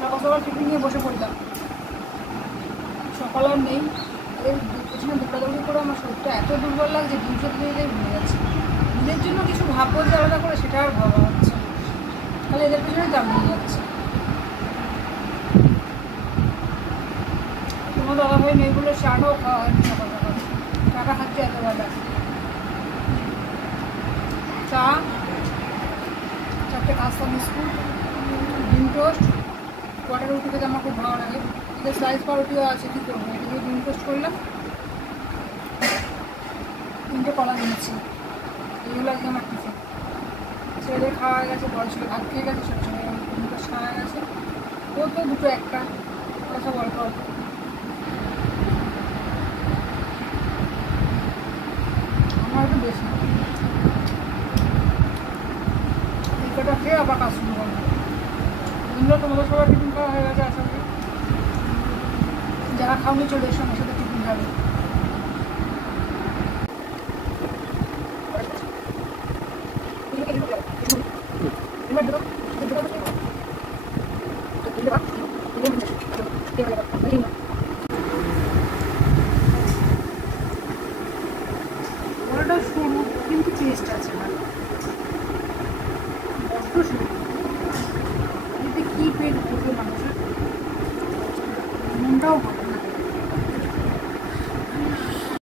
সকাল সকাল টিফিন নিয়ে বসে পড়লাম, সকাল আর নেই। এর পেছনে দৌড়াদৌড়ি করে আমার শরীরটা এত দুর্বল লাগছে, ডিম সেদ্ধ দিয়ে ভুলে যাচ্ছে। নিজের জন্য কিছু ভাববো যে আলাদা করে, সেটা আর ভাবা হচ্ছে, তাহলে এদের পেছনে দাম নিয়ে যাচ্ছে। কোনো দাদাভাই মেয়েগুলো চাটাও খাওয়া হয়নি সকাল সকাল, টাকা খাচ্ছে এত বেলা। চা, 4টে কাস্তা বিস্কুট, ডিম টোস্ট, কটা রুটি খেতে আমার খুব ভালো লাগে। এদের স্লাইস পাউরুটিও আছে, কী করবো, এটা দিয়ে ডিম টোস্ট করলাম, 3টে কলা নিয়েছি, এইগুলো আজকে আমার টিফিন। ছেলে খাওয়া গেছে, বড় ছেলে ভাত খেয়ে গেছে, ছোটো ছেলে ডিম টোস্ট খাওয়া গেছে, ও তো দুটো একটা, ওরা সব অল্প অল্প। আমার একটু বেশি, এই কটা খেয়ে আবার কাজ শুরু করবো। এগুলো তোমাদের সবার টিফিন খাওয়া হয়ে গেছে আশা করি। যারা খাওনি চলে এসো আমার সাথে টিফিন খাবে। এবার